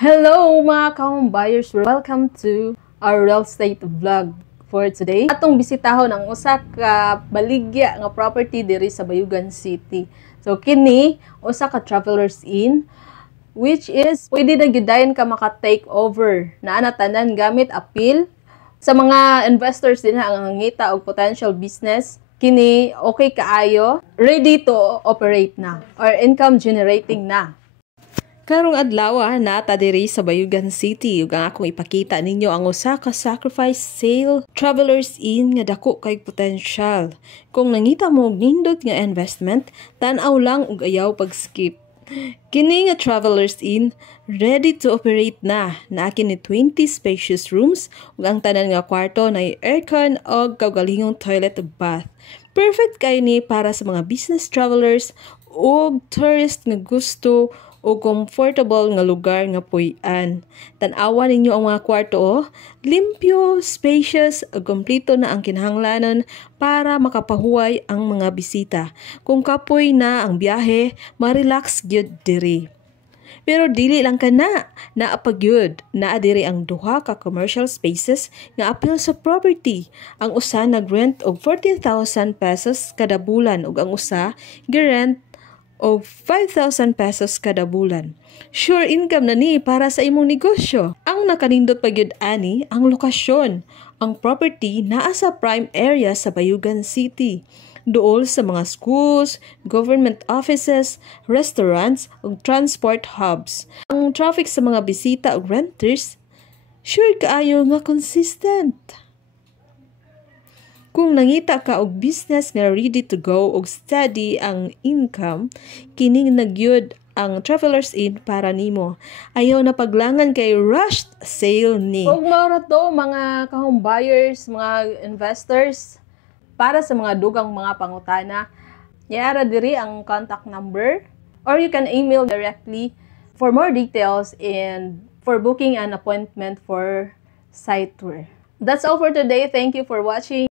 Hello mga ka-home buyers! Welcome to our real estate vlog for today. Atong bisitahon ang usa ka baligya nga property diri sa Bayugan City. So kini usa ka Travelers Inn which is pwede na gyudayon ka maka-take over na tanan gamit appeal sa mga investors din ang ngita og potential business. Kini okay kaayo, ready to operate na or income generating na. Karong adlaw nata diri sa Bayugan City ug ang akong ipakita ninyo ang usa ka sacrifice sale Travelers Inn nga dako kay potential. Kung nangita mo og nindot nga investment, tan-aw lang ug ayaw pag-skip. Kini nga Travelers Inn ready to operate na. Naa kini 20 spacious rooms ug ang tanan nga kwarto na aircon ug kaugalingong toilet ug bath. Perfect kay ni para sa mga business travelers ug tourist nga gusto o comfortable nga lugar nga puy-an. Tan-awa ninyo ang mga kwarto, limpyo, spacious, ug kompleto na ang kinahanglanon para makapahuway ang mga bisita. Kung kapoy na ang biyahe, ma-relax gyud diri. Pero dili lang ka naapagyud. Naa diri ang duha ka commercial spaces nga appeal sa property. Ang usa nag-rent og 14,000 pesos kada bulan ug ang usa gi-rent o 5,000 pesos kada bulan. Sure income na ni para sa imong negosyo. Ang nakanindot pagyud ani ang lokasyon. Ang property naa sa prime area sa Bayugan City. Duol sa mga schools, government offices, restaurants ug transport hubs. Ang traffic sa mga bisita ug renters sure kaayo nga consistent. Kung nangita ka og business nga ready to go og steady ang income, kining nagyud ang Travelers Inn para nimo. Ayaw na paglangan kay rushed sale ni. Ug mao ra to mga ka-home buyers, mga investors para sa mga dugang mga pangutana. Yara diri ang contact number or you can email directly for more details and for booking an appointment for site tour. That's all for today. Thank you for watching.